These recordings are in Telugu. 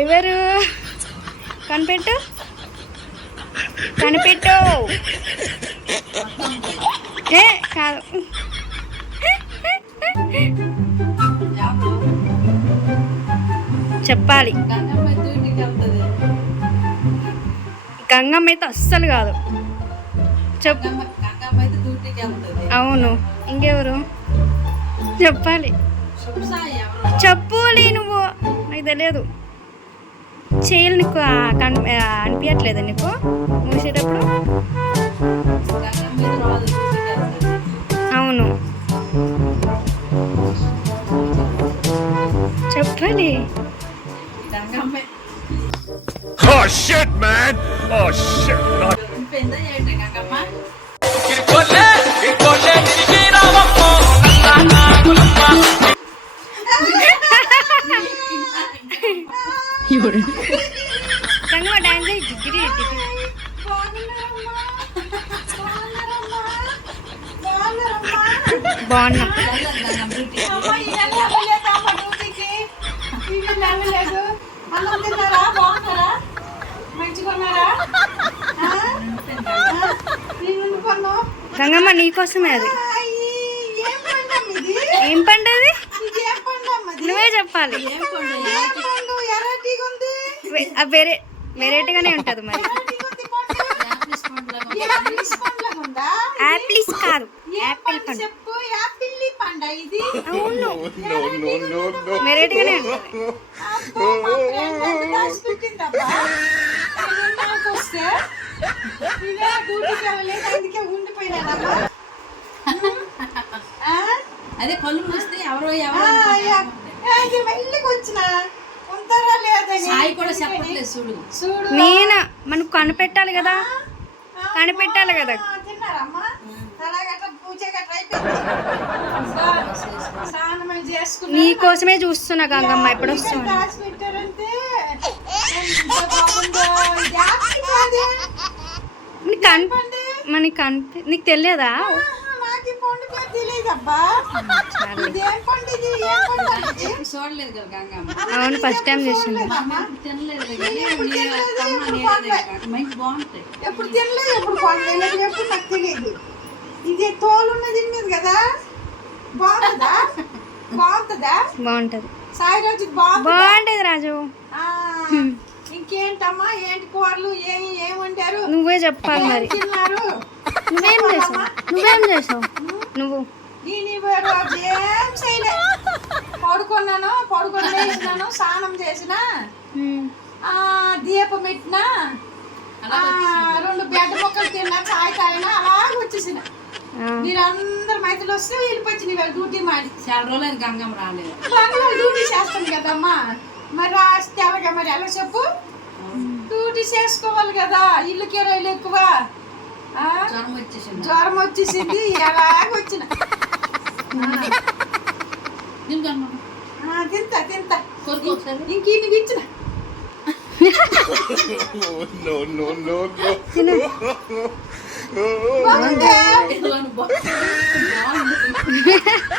ఎవరు కనిపెట్టు కనిపెట్టు ఏ కాదు చెప్పాలి. గంగమ్మ అయితే అస్సలు కాదు. చెప్పు. అవును. ఇంకెవరు చెప్పాలి. చెప్పాలి నువ్వు. నాకు తెలియదు. చేయలు నీకు అనిపించట్లేదా నీకు మూసేటప్పుడు? అవును చెప్పాలి. Oh shit, man! Oh shit! Gangamma dance degree బాగున్నా. గంగమ్మ నీకోసమే అది. ఏం పండు అది? నువ్వే చెప్పాలి. వేరే వెరైటీగానే ఉంటుంది మరి. యాపిల్స్ కాదు, యాపిల్ పండు. అవును వెరైటీగానే ఉంటుంది. అదే కళ్ళు మూస్తే ఎవరో వచ్చిన కూడా చెప్పట్లేదు. చూడు చూడు నేను మనకు కనిపెట్టాలి కదా, కనిపెట్టాలి కదా. నీకోసమే చూస్తున్నా గంగమ్మ. ఎప్పుడు వస్తున్నా నీకు తెలియదా? అవును ఫస్ట్ టైం చూసింది. ఎప్పుడు తినలేదు, ఎప్పుడు పండలేదు, ఎప్పుడు నాకు తెలియదు. ఇది తోలు ఉన్నది కదా. బాగుంటుందా? బాగుంటుందా? బాగుంటది. సాయి రోజు బాగుంటది రాజు. ఇంకేంటమ్మా, ఏంటి కూరలు ఏం వండారు? నువ్వే చెప్పాలి మరి. తిన్నారు? నువ్వేం చేసావు? నువ్వు రోజు ఏం చేయలే. పడుకొని లేచినాను, స్నానం చేసిన, దీపం పెట్టినా, 2 బెడ్ ముక్కలు తిన్నా, చాయ్ తాగినా, అలాగే వచ్చేసిన. మీరందరు మైతులు వస్తే వెళ్ళిపోయింది. ఇవాళ డ్యూటీ మాది. చాలా రోజులు గంగమ్మ రాలేదు. డ్యూటీ చేస్తాను కదమ్మా. మరి రాస్తే అలాగే మరి ఎలా చెప్పు? డ్యూటీ చేసుకోవాలి కదా. ఇల్లు కిరాయిలు ఎక్కువ. జ్వరం వచ్చేసింది. ఎలాగ వచ్చిన తింటా ఇంక ఇచ్చిన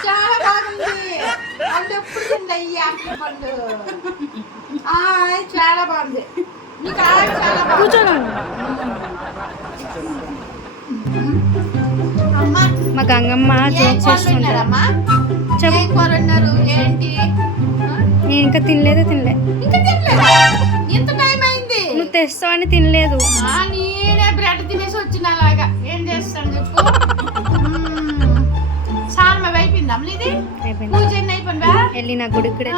చాలా బాగుంది. పండు ఎప్పుడు తిందయ్యా పండు. చాలా బాగుంది. నీకు చాలా బాగుంది. మా గంగమ్మ చేస్తున్నారమ్మా. ఏంటి? నేను ఇంకా తినలే. ఎంత టైం అయింది? నువ్వు తెస్తావని తినలేదు. నేనే బ్రెడ్ తినేసి వచ్చిన. అలాగా ఏం చేస్తాను చెప్పు. సార్ అయిపోయిందా ఇది? పూజ అయిపోయిందా? వెళ్ళిన గుడి కూడా.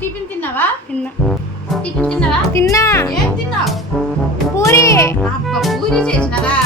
టిఫిన్ తిన్నావా? తిన్నా. ఏం తిన్నావు? పూరి. పూరి చేసినారా?